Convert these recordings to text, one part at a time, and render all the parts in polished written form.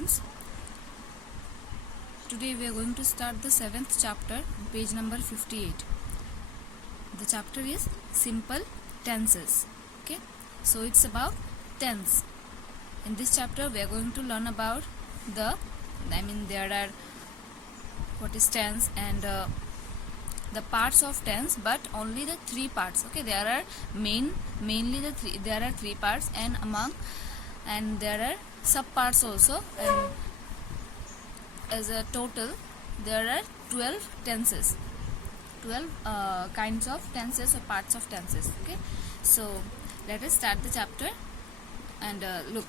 students. Today we are going to start the 7th chapter, page number 58. The chapter is simple tenses. Okay, so it's about tense. In this chapter we are going to learn about there are what is tense and the parts of tense, but only the three parts. Okay, there are mainly there are three parts, and there are sub parts also, and as a total there are 12 tenses, 12 kinds of tenses or parts of tenses. Okay, so let us start the chapter. And look,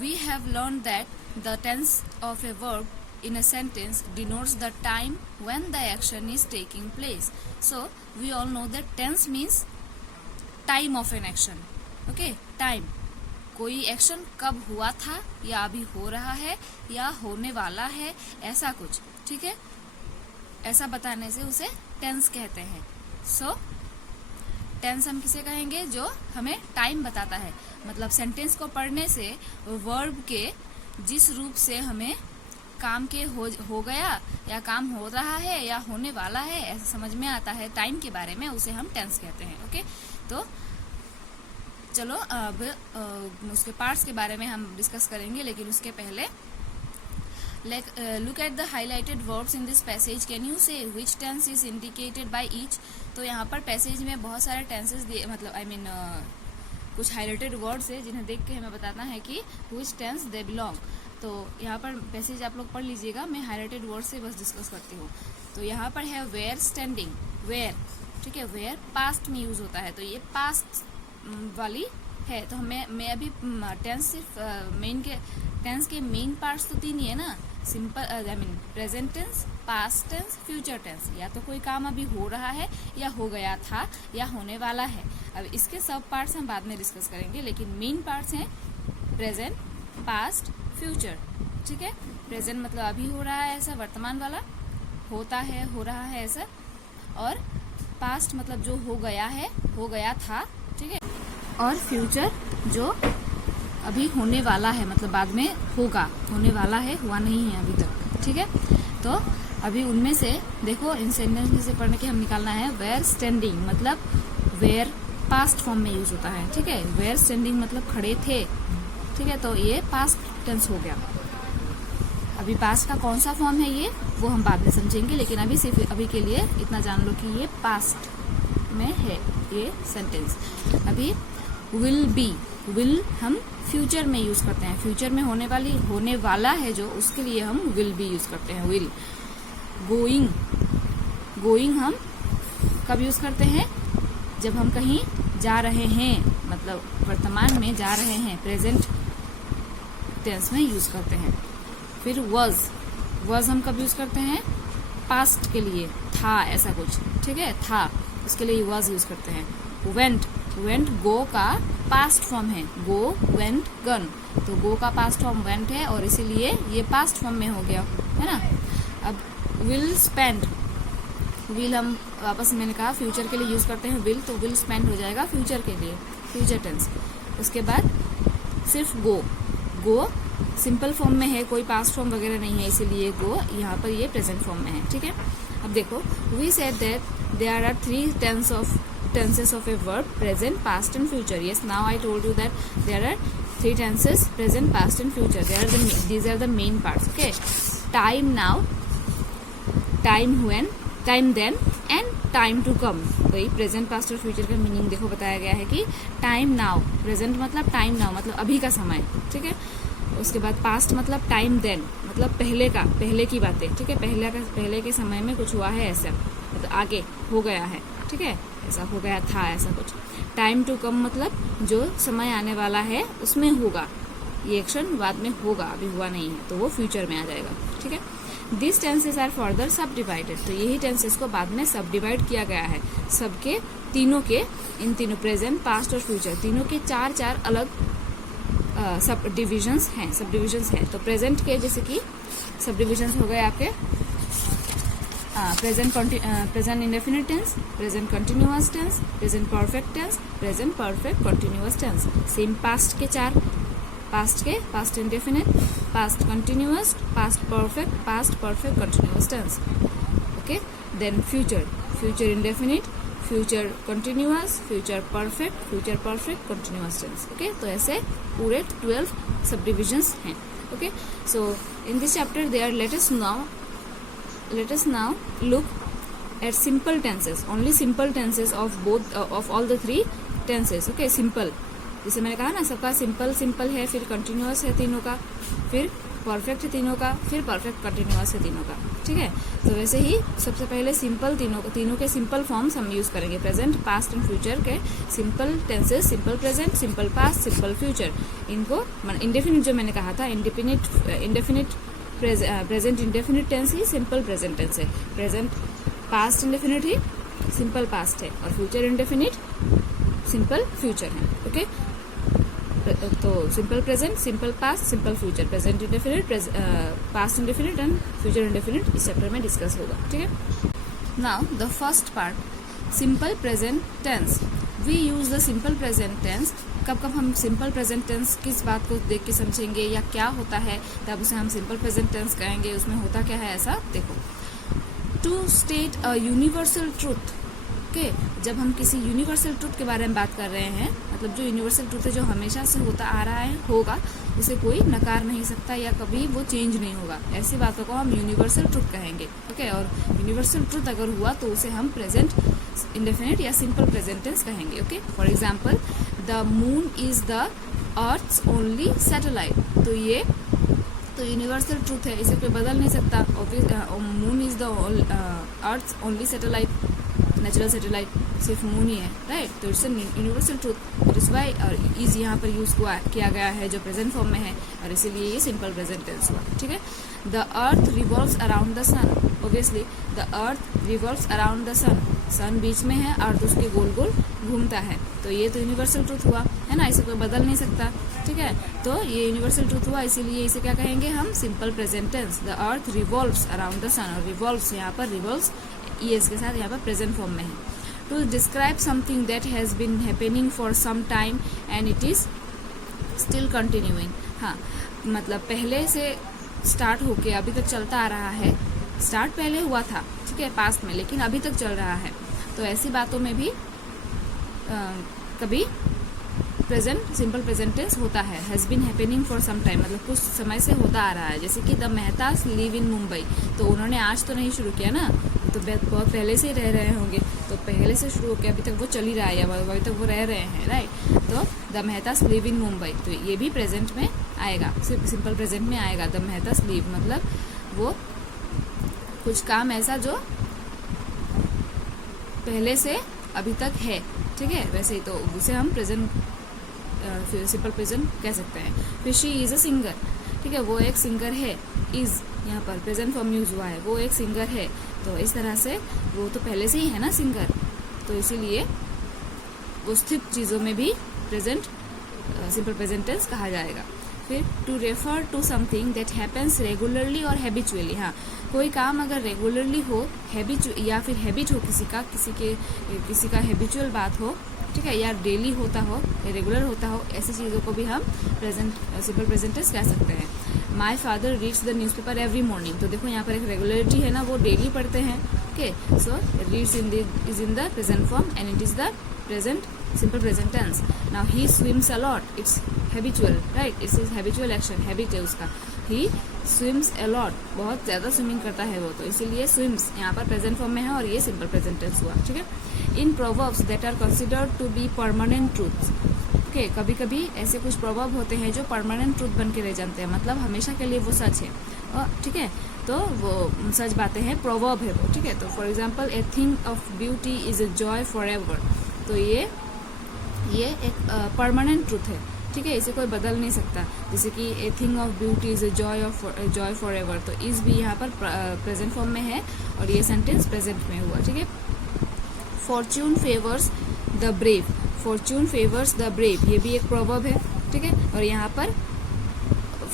we have learned that the tense of a verb in a sentence denotes the time when the action is taking place. So we all know that tense means time of an action. Okay, time, कोई action कब हुआ था या अभी हो रहा है या होने वाला है, ऐसा कुछ. ठीक है, ऐसा बताने से उसे टेंस कहते हैं. सो टेंस हम किसे कहेंगे? जो हमें टाइम बताता है. मतलब सेंटेंस को पढ़ने से वर्ब के जिस रूप से हमें काम के हो गया या काम हो रहा है या होने वाला है ऐसा समझ में आता है टाइम के बारे में, उसे हम टेंस कहते हैं. ओके, तो चलो अब उसके पार्ट्स के बारे में हम डिस्कस करेंगे, लेकिन उसके पहले look at the highlighted words in this passage. Can you say which tense is indicated by each. तो यहाँ पर पैसेज में बहुत सारे टेंसेस दिए, मतलब कुछ हाईलाइटेड वर्ड्स है जिन्हें देख के हमें बताना है कि विच टेंस दे बिलोंग. तो यहाँ पर पैसेज आप लोग पढ़ लीजिएगा, मैं हाईलाइटेड वर्ड से बस डिस्कस करती हूँ. तो यहाँ पर है वेयर स्टैंडिंग. वेयर, ठीक है, वेयर पास्ट में यूज होता है, तो ये पास्ट वाली है. तो मैं अभी टेंस सिर्फ टेंस के मेन पार्ट्स तो तीन ही है ना, simple present tense, past tense, future tense. या तो कोई काम अभी हो रहा है या हो गया था या होने वाला है. अब इसके सब पार्ट्स हम बाद में डिस्कस करेंगे, लेकिन मेन पार्ट्स हैं प्रेजेंट, पास्ट, फ्यूचर. ठीक है, प्रेजेंट मतलब अभी हो रहा है ऐसा, वर्तमान वाला, होता है, हो रहा है ऐसा. और पास्ट मतलब जो हो गया है, हो गया था. ठीक है, और फ्यूचर जो अभी होने वाला है, मतलब बाद में होगा, होने वाला है, हुआ नहीं है अभी तक. ठीक है, तो अभी उनमें से देखो, इन सेंटेंस में से पढ़ने के हम निकालना है. वेयर स्टैंडिंग मतलब वेयर पास्ट फॉर्म में यूज होता है. ठीक है, वेयर स्टैंडिंग मतलब खड़े थे. ठीक है, तो ये पास्ट टेंस हो गया. अभी पास्ट का कौन सा फॉर्म है ये वो हम बाद में समझेंगे, लेकिन अभी सिर्फ अभी के लिए इतना जान लो कि ये पास्ट में है ये सेंटेंस. अभी विल बी, विल हम फ्यूचर में यूज करते हैं. फ्यूचर में होने वाला है जो, उसके लिए हम विल बी यूज करते हैं. विल. गोइंग, गोइंग हम कब यूज करते हैं? जब हम कहीं जा रहे हैं, मतलब वर्तमान में जा रहे हैं, प्रेजेंट टेंस में यूज करते हैं. फिर वॉज हम कब यूज करते हैं? पास्ट के लिए, था ऐसा कुछ. ठीक है, था, उसके लिए वॉज यूज करते हैं. वेंट, वेंट गो का पास्ट फॉर्म है. गो, वेंट, गन. तो गो का पास्ट फॉर्म वेंट है और इसीलिए ये पास्ट फॉर्म में हो गया, है ना. अब विल स्पेंड, विल हम वापस मैंने कहा फ्यूचर के लिए यूज करते हैं विल, तो विल स्पेंड हो जाएगा फ्यूचर के लिए, फ्यूचर टेंस. उसके बाद सिर्फ गो, गो सिंपल फॉर्म में है, कोई पास्ट फॉर्म वगैरह नहीं है, इसीलिए गो यहाँ पर ये प्रेजेंट फॉर्म में है. ठीक है, अब देखो, we said that there are three tenses of a verb: present, past and future. Yes, now I told you that there are three tenses: present, past and future. These are the main parts. Okay, time now, time when, time then and time to come. तो ये present, past और future का meaning देखो बताया गया है कि time now, present मतलब टाइम नाउ मतलब अभी का समय. ठीक है, उसके बाद पास्ट मतलब टाइम देन मतलब पहले की बातें. ठीक है, पहले के समय में कुछ हुआ है ऐसा, मतलब आगे हो गया है. ठीक है, ऐसा हो गया था ऐसा कुछ. टाइम टू कम मतलब जो समय आने वाला है उसमें होगा, ये एक्शन बाद में होगा, अभी हुआ नहीं है, तो वो फ्यूचर में आ जाएगा. ठीक है, दिस टेंसेस आर फर्दर सब डिवाइडेड. तो यही टेंसेस को बाद में सब डिवाइड किया गया है. सबके तीनों के, इन तीनों प्रेजेंट, पास्ट और फ्यूचर, तीनों के चार अलग सब डिविजन्स हैं. तो प्रेजेंट के जैसे कि सब डिविजन्स हो गए आपके present indefinite tense, present continuous tense, present perfect tense, present perfect continuous tense. Same past के चार पास्ट के past indefinite, past continuous, past perfect continuous tense. Okay, then future, future indefinite, future continuous, future perfect continuous tense. Okay, तो ऐसे पूरे 12 सब divisions हैं. Okay, so in this chapter there let us now look at simple tenses, only simple tenses of both of all the three tenses. Okay, simple, जैसे मैंने कहा ना, सबका सिंपल है, फिर कंटिन्यूअस है तीनों का, फिर परफेक्ट है तीनों का, फिर परफेक्ट कंटिन्यूअस है तीनों का. ठीक है, तो वैसे ही सबसे पहले सिंपल तीनों के सिंपल फॉर्म्स हम यूज करेंगे. प्रेजेंट, पास्ट एंड फ्यूचर के simple tenses, simple present, simple past, simple future. इनको इंडेफिनिट जो मैंने कहा था, इंडेफिनिट प्रेजेंट इंडेफिनिट टेंस ही सिंपल प्रेजेंट टेंस है. प्रेजेंट पास्ट इंडेफिनिट ही सिंपल पास्ट है, और फ्यूचर इंडेफिनिट सिंपल फ्यूचर है. ओके, तो simple present, simple past, simple future, present indefinite, past indefinite and future indefinite इस चैप्टर में discuss होगा. ठीक है, now the first part, simple present tense. We use the simple present tense. कब हम simple present tense किस बात को देख के समझेंगे या क्या होता है तब उसे हम सिंपल प्रेजेंट टेंस कहेंगे. उसमें होता क्या है, ऐसा देखो. To state a universal truth. Okay, जब हम किसी यूनिवर्सल ट्रूथ के बारे में बात कर रहे हैं, मतलब जो यूनिवर्सल ट्रूथ है, जो हमेशा से होता आ रहा है, होगा, उसे कोई नकार नहीं सकता या कभी वो चेंज नहीं होगा. ऐसी बातों को हम यूनिवर्सल ट्रूथ कहेंगे. ओके, और यूनिवर्सल ट्रूथ अगर हुआ तो उसे हम प्रेजेंट इंडेफिनिट या सिंपल प्रेजेंट टेंस कहेंगे. Okay, for example, the moon is the earth's only satellite. तो ये तो यूनिवर्सल ट्रूथ है, इसे कोई बदल नहीं सकता. Moon is the earth's only satellite, natural satellite सिर्फ मून ही है, राइट. तो it's universal truth. It's why और इज यहाँ पर यूज किया गया है जो प्रेजेंट फॉर्म में है, और इसीलिए ये सिंपल प्रेजेंट टेंस हुआ. ठीक है, the earth revolves around the sun. Obviously the earth revolves around the sun. Sun बीच में है, अर्थ उसके गोल गोल घूमता है. तो ये तो यूनिवर्सल ट्रूथ हुआ, है ना, इसे कोई बदल नहीं सकता. ठीक है, तो ये यूनिवर्सल ट्रूथ हुआ, इसीलिए इसे क्या कहेंगे हम, simple present tense. The earth revolves around the sun, और रिवॉल्व्स यहाँ पर रिवॉल्व्स ईएस के साथ यहाँ पर प्रेजेंट फॉर्म में है. To describe something that has been happening for some time and it is still continuing. हाँ, मतलब पहले से स्टार्ट होके अभी तक चलता आ रहा है. स्टार्ट पहले हुआ था, ठीक है, पास्ट में, लेकिन अभी तक चल रहा है. तो ऐसी बातों में भी कभी प्रेजेंट सिंपल प्रेजेंट टेंस होता है. Has been happening for some time, मतलब कुछ समय से होता आ रहा है. जैसे कि द मेहतास लिव इन मुंबई. तो उन्होंने आज तो नहीं शुरू किया ना, तो बहुत पहले से ही रह रहे होंगे. तो पहले से शुरू होकर अभी तक वो चल ही रहा है, या अभी तक वो रह रहे हैं, राइट. तो द मेहतास लिव इन मुंबई, तो ये भी प्रेजेंट में आएगा, सिर्फ सिंपल प्रेजेंट में आएगा. द मेहतास लिव मतलब वो कुछ काम ऐसा जो पहले से अभी तक है. ठीक है, वैसे ही तो उसे हम प्रेजेंट सिंपल प्रेजेंट कह सकते हैं. फिर शी इज अ सिंगर. ठीक है, वो एक सिंगर है. इज यहाँ पर प्रेजेंट फॉर्म यूज हुआ है, वो एक सिंगर है. तो इस तरह से वो तो पहले से ही है ना सिंगर, तो इसीलिए वो स्थित चीज़ों में भी प्रेजेंट सिंपल प्रेजेंट टेंस कहा जाएगा. फिर to refer to something that happens regularly और हैबिचुअली. हाँ, कोई काम अगर रेगुलरली हो, या फिर हैबिट हो किसी का हैबिचुअल बात हो, ठीक है, या डेली होता हो या रेगुलर होता हो, ऐसी चीज़ों को भी हम सिंपल प्रेजेंट टेंस कह सकते हैं. My father reads the newspaper every morning. तो देखो यहाँ पर एक रेगुलरिटी है ना, वो डेली पढ़ते हैं. Okay, so reads is in the present form and it is the present simple present tense. Now he swims a lot, it's habitual, right, it's is habitual action, habit है उसका. ही स्विम्स अलॉट, बहुत ज़्यादा swimming करता है वो, तो इसीलिए swims यहाँ पर प्रेजेंट फॉर्म में है और ये सिंपल प्रेजेंट टेंस हुआ. ठीक है, in proverbs that are considered to be permanent truths. Okay, कभी कभी ऐसे कुछ प्रोवर्ब होते हैं जो परमानेंट ट्रूथ बन के रह जाते हैं, मतलब हमेशा के लिए वो सच है. ठीक है, तो वो सच बातें हैं, प्रोवर्ब है वो. ठीक है, तो for example, A thing of beauty is a joy for ever. तो ये एक परमानेंट ट्रूथ है. ठीक है, इसे कोई बदल नहीं सकता. जैसे कि ए thing of beauty is a joy for ever, तो इज भी यहाँ पर प्रेजेंट फॉर्म में है और ये सेंटेंस प्रेजेंट में हुआ. ठीक है, Fortune favours the brave. Fortune favours the brave, ये भी एक प्रोवर्ब है. ठीक है, और यहाँ पर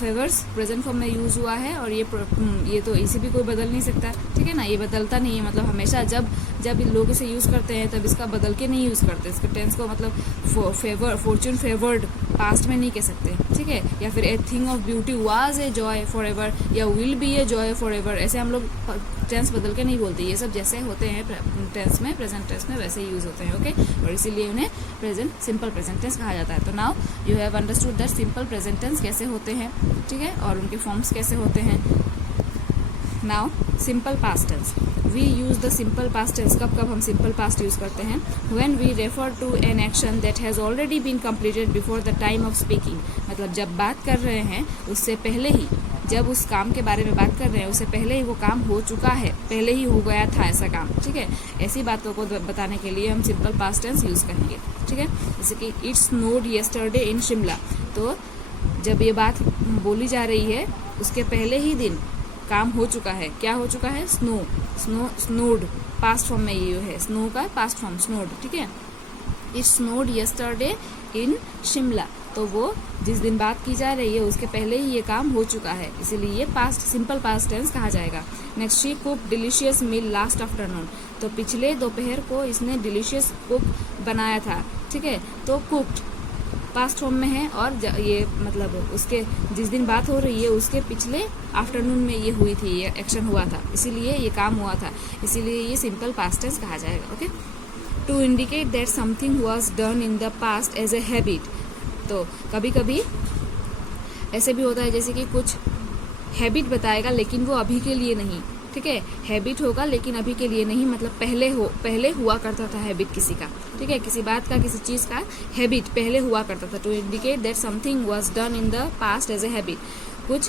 फेवर्स प्रेजेंट फॉर्म में यूज हुआ है और ये तो इसे भी कोई बदल नहीं सकता. ठीक है ना, ये बदलता नहीं है, मतलब हमेशा जब लोग इसे यूज करते हैं तब इसका बदल के नहीं यूज करते. इसके टेंस को मतलब फॉर्च्यून फेवर्ड पास्ट में नहीं कह सकते, ठीक है। या फिर a thing of beauty was a joy for ever या will be a joy for ever, ऐसे हम लोग टेंस बदल के नहीं बोलते। ये सब जैसे होते हैं टेंस में, प्रेजेंट टेंस में, वैसे ही यूज होते हैं, ओके। और इसीलिए उन्हें सिंपल प्रेजेंट टेंस कहा जाता है। तो now you have understood that simple present tense कैसे होते हैं, ठीक है, और उनके फॉर्म्स कैसे होते हैं। Now simple past tense, we use the simple past tense. कब कब हम सिंपल पास्ट यूज करते हैं? When we refer to an action that has already been completed before the time of speaking. मतलब जब बात कर रहे हैं उससे पहले ही, जब उस काम के बारे में बात कर रहे हैं उससे पहले ही वो काम हो चुका है, पहले ही हो गया था ऐसा काम, ठीक है। ऐसी बातों को बताने के लिए हम सिंपल पास्ट टेंस यूज करेंगे, ठीक है। जैसे कि इट स्नोड येस्टरडे इन शिमला, तो जब ये बात बोली जा रही है उसके पहले ही दिन काम हो चुका है। क्या हो चुका है? स्नोड पास्ट फॉर्म में ये है, स्नो का पास्ट फॉर्म स्नोड, ठीक है। इट स्नोड येस्टरडे इन शिमला, तो वो जिस दिन बात की जा रही है उसके पहले ही ये काम हो चुका है, इसीलिए ये पास्ट सिंपल पास्ट टेंस कहा जाएगा। Next, she cook delicious meal last afternoon, तो पिछले दोपहर को इसने डिलीशियस कुक बनाया था, ठीक है। तो कुक्ड पास्ट फॉर्म में है और ये मतलब उसके जिस दिन बात हो रही है उसके पिछले आफ्टरनून में ये हुई थी, ये एक्शन हुआ था, इसीलिए ये काम हुआ था, इसीलिए ये सिंपल पास्ट टेंस कहा जाएगा, okay. To indicate that something was done in the past as a habit, तो कभी कभी ऐसे भी होता है जैसे कि कुछ हैबिट बताएगा लेकिन वो अभी के लिए नहीं, ठीक है। हैबिट होगा लेकिन अभी के लिए नहीं, मतलब पहले हुआ करता था हैबिट किसी का, ठीक है। किसी बात का, किसी चीज का हैबिट पहले हुआ करता था। To indicate that something was done in the past as a habit, कुछ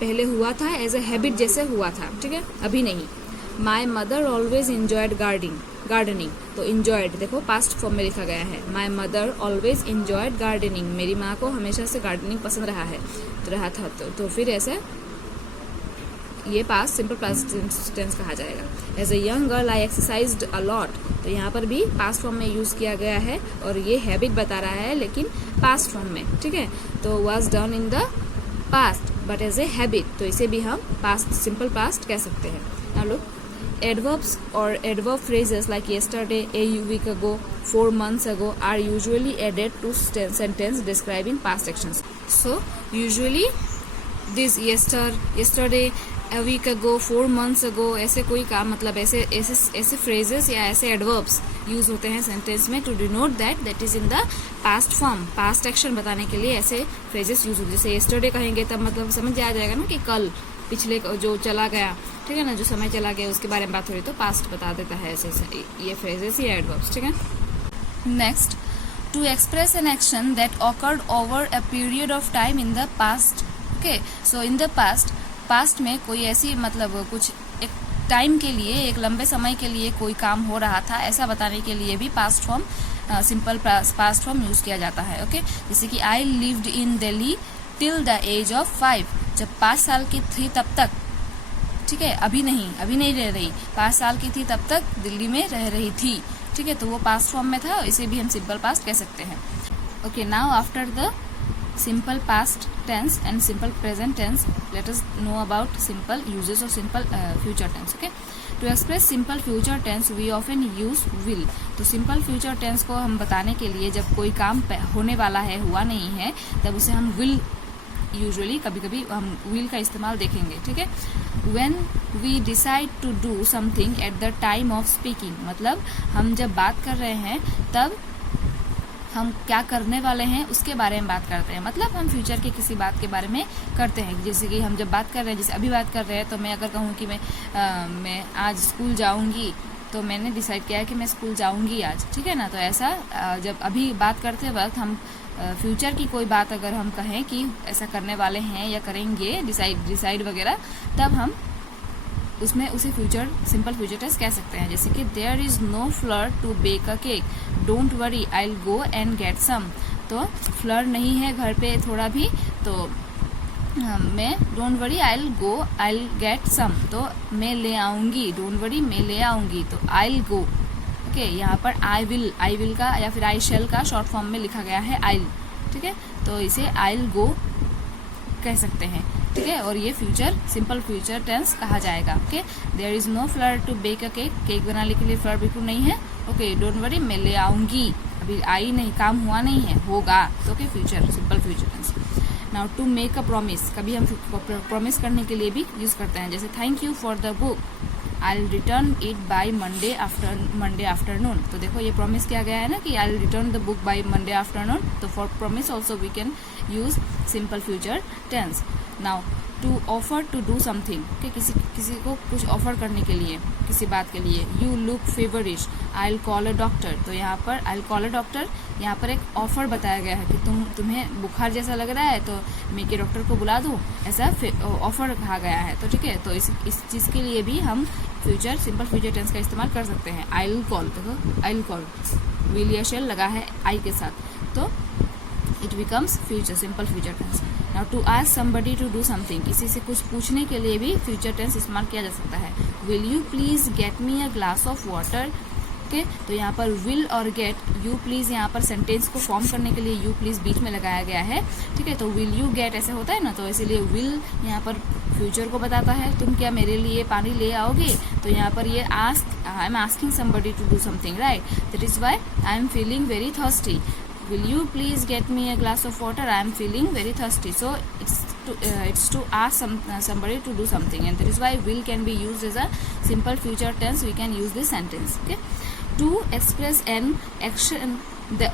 पहले हुआ था एज ए हैबिट जैसे हुआ था, ठीक है, अभी नहीं। My mother always enjoyed gardening, तो इंजॉयड देखो पास्ट फॉर्म में लिखा गया है। My mother always enjoyed gardening, मेरी माँ को हमेशा से गार्डनिंग पसंद रहा था, तो फिर ऐसे ये पास्ट सिंपल पास्ट टेंस कहा जाएगा। As a young girl I exercised a lot, तो यहाँ पर भी पास्ट फॉर्म में यूज किया गया है और ये हैबिट बता रहा है लेकिन पास्ट फॉर्म में, ठीक है। तो was done in the past but as a habit, तो इसे भी हम पास्ट सिंपल पास्ट कह सकते हैं। Now look, adverbs or adverb phrases like yesterday, a week ago, 4 months ago are usually added to sentence describing past actions. So usually this yesterday, a week ago, 4 months ago, ऐसे कोई काम मतलब ऐसे phrases या ऐसे adverbs use होते हैं sentence में to denote that is in the past form. Past action बताने के लिए ऐसे फ्रेजेस यूज होते हैं। जैसे yesterday कहेंगे तब मतलब समझ आ जाएगा ना कि कल, पिछले जो चला गया, ठीक है ना, जो समय चला गया उसके बारे में बात हो रही तो पास्ट बता देता है ऐसे ये फ्रेजेस या एडवर्ब्स, ठीक है। Next, to express an action that occurred over a period of time in the past, okay. So in the past में कोई ऐसी मतलब कुछ एक टाइम के लिए, एक लंबे समय के लिए कोई काम हो रहा था, ऐसा बताने के लिए भी past form simple past form use किया जाता है, ओके। जैसे कि I lived in Delhi till the age of 5, जब 5 साल की थी तब तक, ठीक है, अभी नहीं रह रही, 5 साल की थी तब तक दिल्ली में रह रही थी, ठीक है। तो वो पास्ट फॉर्म में था, इसे भी हम सिंपल पास्ट कह सकते हैं, okay. Now after the simple past tense and simple present tense, let us know about simple uses of simple future tense, okay. To express simple future tense we often use will, तो simple future tense को हम बताने के लिए जब कोई काम होने वाला है, हुआ नहीं है, तब उसे हम will यूजुअली कभी हम will का इस्तेमाल देखेंगे, ठीक है। When we decide to do something at the time of speaking, मतलब हम जब बात कर रहे हैं तब हम क्या करने वाले हैं उसके बारे में बात करते हैं, मतलब हम फ्यूचर के किसी बात के बारे में करते हैं। जैसे कि हम जब बात कर रहे हैं, जैसे अभी बात कर रहे हैं, तो मैं अगर कहूँ कि मैं आज स्कूल जाऊँगी, तो मैंने डिसाइड किया है कि मैं स्कूल जाऊँगी आज, ठीक है ना। तो ऐसा जब अभी बात करते वक्त हम फ्यूचर की कोई बात अगर हम कहें कि ऐसा करने वाले हैं या करेंगे, डिसाइड वगैरह, तब हम उसमें उसे सिंपल फ्यूचर टेंस कह सकते हैं। जैसे कि there is no flour to bake a cake, don't worry I will go and get some, तो फ्लर नहीं है घर पे थोड़ा भी, तो मैं don't worry I will get some, तो मैं ले आऊंगी, डोंट वरी मैं ले आऊंगी, तो आई विल गो, ओके। यहाँ पर आई विल का या फिर आई शेल का शॉर्ट फॉर्म में लिखा गया है आई, ठीक है, तो इसे आई विल गो कह सकते हैं, ठीक है। और ये सिंपल फ्यूचर टेंस कहा जाएगा, okay. There is no flour to bake a cake, cake बनाने के लिए फ्लर बिल्कुल नहीं है, ओके। डोंट वरी मैं ले आऊंगी, अभी आई नहीं, काम हुआ नहीं है, होगा, तो okay future, simple future tense. Now to make a promise, कभी हम प्रॉमिस करने के लिए भी यूज करते हैं, जैसे thank you for the book, I will return it by Monday afternoon. तो देखो ये प्रॉमिस किया गया है ना कि I will return the book by Monday afternoon, तो for promise also we can use simple future tense. Now to offer to do something, कि किसी को कुछ ऑफर करने के लिए, किसी बात के लिए, you look feverish, I will call a doctor. तो यहाँ पर I will call a doctor, यहाँ पर एक ऑफर बताया गया है कि तुम्हें बुखार जैसा लग रहा है तो मैं के डॉक्टर को बुला दूँ, ऐसा ऑफर कहा गया है। तो ठीक है, तो इस चीज़ के लिए भी हम फ्यूचर सिंपल फ्यूचर टेंस का इस्तेमाल कर सकते हैं। आई विल कॉल, देखो आई विल कॉल, विल या शेल लगा है आई के साथ, तो it becomes future simple future tense. Now to ask somebody to do something, किसी से कुछ पूछने के लिए भी फ्यूचर टेंस इस्तेमाल किया जा सकता है। Will you please get me a glass of water, okay, तो यहाँ पर विल और गेट, यू प्लीज यहाँ पर सेंटेंस को फॉर्म करने के लिए यू प्लीज बीच में लगाया गया है, ठीक है। तो विल यू गेट ऐसे होता है ना, तो इसीलिए विल यहाँ पर फ्यूचर को बताता है, तुम क्या मेरे लिए पानी ले आओगे। तो यहाँ पर ये ask, I am asking somebody to do something, right, that is why I am feeling very thirsty. Will you please get me a glass of water? I am feeling very thirsty. So it's to ask somebody to do something, and that is why will can be used as a simple future tense. We can use this sentence. Okay, to express an action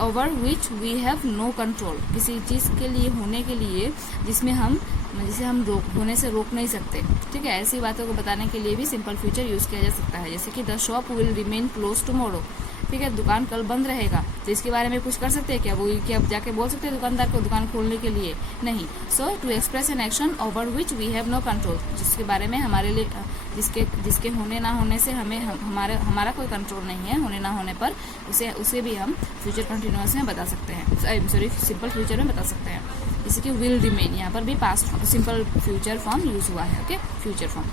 over which we have no control. किसी चीज के लिए, होने के लिए जिसे हम होने से रोक नहीं सकते, ठीक है, ऐसी बातों को बताने के लिए भी सिंपल फ्यूचर यूज किया जा सकता है। जैसे कि the shop will remain close tomorrow, ठीक है, दुकान कल बंद रहेगा, तो इसके बारे में कुछ कर सकते हैं क्या, वो क्या जाके बोल सकते हैं दुकानदार को दुकान खोलने के लिए, नहीं। So to express an action over which we have no control, जिसके बारे में हमारे लिए, जिसके होने ना होने से हमारा कोई कंट्रोल नहीं है, होने ना होने पर उसे भी हम फ्यूचर कंटिन्यूअस में बता सकते हैं, सॉरी सिंपल फ्यूचर में बता सकते हैं। जैसे कि विल रिमेन, यहाँ पर भी past simple future form use हुआ है, okay, future form.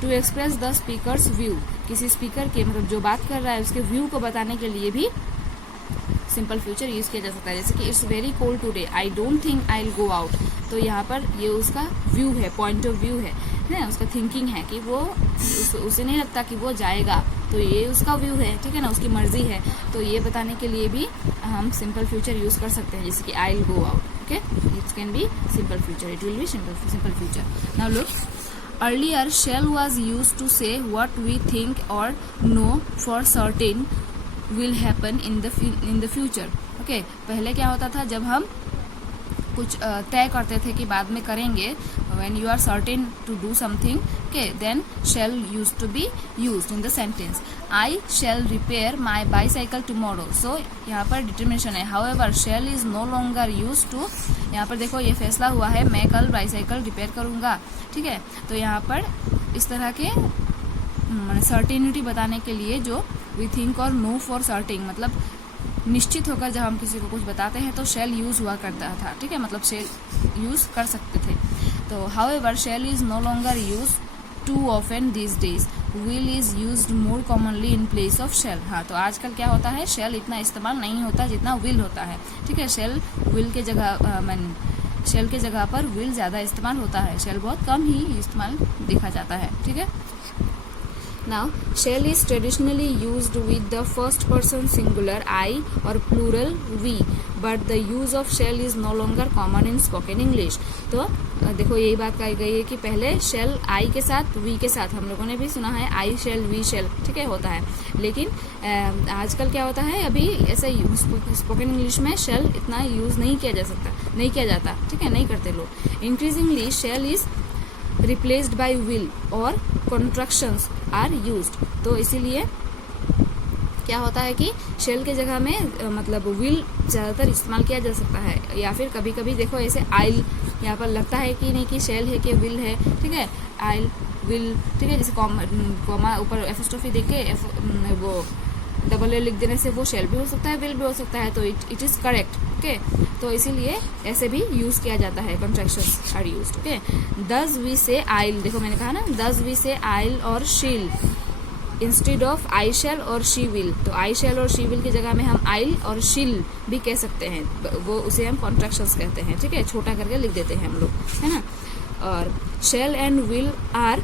To express the speaker's view, किसी स्पीकर के मतलब जो बात कर रहा है उसके व्यू को बताने के लिए भी सिंपल फ्यूचर यूज किया जा सकता है। जैसे कि it's very cold today, I don't think I will go out. तो यहाँ पर ये उसका व्यू है, पॉइंट ऑफ व्यू है, उसका थिंकिंग है कि वो उसे नहीं लगता कि वो जाएगा, तो ये उसका व्यू है, ठीक है ना, उसकी मर्जी है। तो ये बताने के लिए भी हम सिंपल फ्यूचर यूज कर सकते हैं, जैसे कि I will go out, okay, it can be simple future, it will be simple future. Now look, earlier shall was used to say what we think or know for certain will happen in the future, okay, पहले क्या होता था, जब हम कुछ तय करते थे कि बाद में करेंगे, when you are certain to do something, okay, then shall used to be used in the sentence. I shall repair my bicycle tomorrow. So यहाँ पर डिटर्मिनेशन है, however shall is no longer used to, यहाँ पर देखो ये फैसला हुआ है मैं कल बाइसाइकिल रिपेयर करूँगा, ठीक है। तो यहाँ पर इस तरह के सर्टेनिटी बताने के लिए जो वी थिंक और नो फॉर सर्टेन, मतलब निश्चित होकर जब हम किसी को कुछ बताते हैं तो शेल यूज हुआ करता था, ठीक है, मतलब शेल यूज कर सकते थे। तो however shall is no longer use too often this days, will is used more commonly in place of shall. हाँ, तो आजकल क्या होता है, शेल इतना इस्तेमाल नहीं होता जितना विल होता है, ठीक है। शेल के जगह पर विल ज़्यादा इस्तेमाल होता है, शेल बहुत कम ही इस्तेमाल देखा जाता है, ठीक है। Now, shall is traditionally used with the first person singular I or plural we, but the use of shall is no longer common in spoken English. तो देखो यही बात कही गई है कि पहले shall I के साथ we के साथ हम लोगों ने भी सुना है I shall we shall, ठीक है, होता है, लेकिन आजकल क्या होता है, अभी ऐसा स्पोकन इंग्लिश में shall इतना यूज नहीं किया जाता, ठीक है, नहीं करते लोग। Increasingly shall is replaced by will और contractions are used, तो इसीलिए क्या होता है कि शेल के जगह में मतलब विल ज़्यादातर इस्तेमाल किया जा सकता है, या फिर कभी कभी देखो ऐसे आइल यहाँ पर लगता है कि नहीं कि शेल है कि विल है, ठीक है, आइल विल, ठीक है, जैसे कॉमा ऊपर एपोस्ट्रोफी देके वो डबल ए लिख देने से वो शेल भी हो सकता है, विल भी हो सकता है, तो इट इज़ करेक्ट, ओके। तो इसीलिए ऐसे भी यूज किया जाता है, कंट्रैक्शंस आर यूज्ड, ओके। दस वी से आइल, देखो मैंने कहा ना, दस वी से आइल और शील इंस्टेड ऑफ आई शैल और शी विल, तो आई शैल और शी विल की जगह में हम आइल और शील भी कह सकते हैं, वो उसे हम कॉन्ट्रैक्शंस कहते हैं, ठीक है, छोटा करके लिख देते हैं हम लोग, है ना। और shall and will are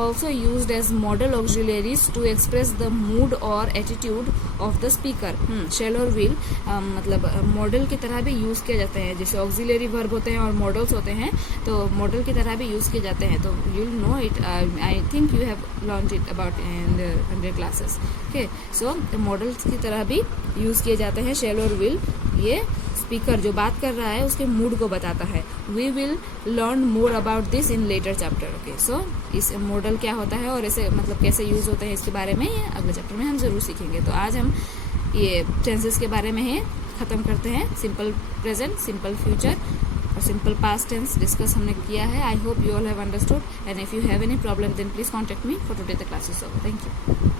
also used as modal auxiliaries to express the mood or attitude of the speaker. shall और will मतलब मॉडल की तरह भी यूज किए जाते हैं, जैसे ऑक्सिलरी वर्ब होते हैं और मॉडल्स होते हैं, तो मॉडल की तरह भी यूज किए जाते हैं. तो you know it, I think you have learned it about in the classes. Okay, so models की तरह भी यूज किए जाते हैं shall और will. ये स्पीकर जो बात कर रहा है उसके मूड को बताता है. We will learn more about this in later chapter. Okay, so इस मॉडल क्या होता है और इसे मतलब कैसे यूज होते हैं इसके बारे में ये अगले चैप्टर में हम जरूर सीखेंगे. तो आज हम ये टेंसेस के बारे में ही खत्म करते हैं. सिंपल प्रेजेंट, सिंपल फ्यूचर और सिंपल पास्ट टेंस डिस्कस हमने किया है. I hope you all have understood, and if you have any problem then please contact me. For today the class is over. Thank you.